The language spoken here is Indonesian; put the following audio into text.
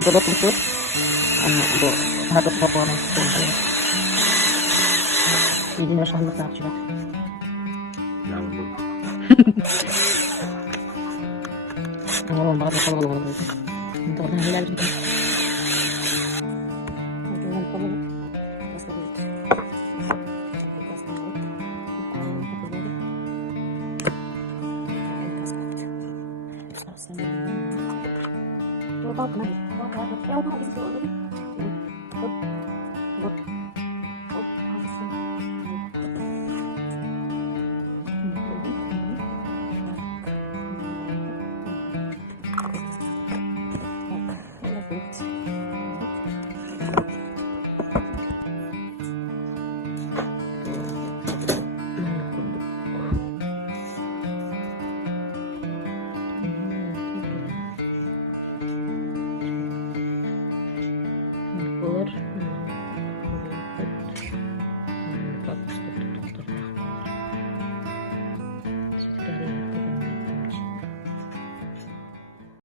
Duduk itu bu hadap bapak ini harus hangat juga. Orang banget kalau ngomong itu. Untuk orang hilal gitu. Por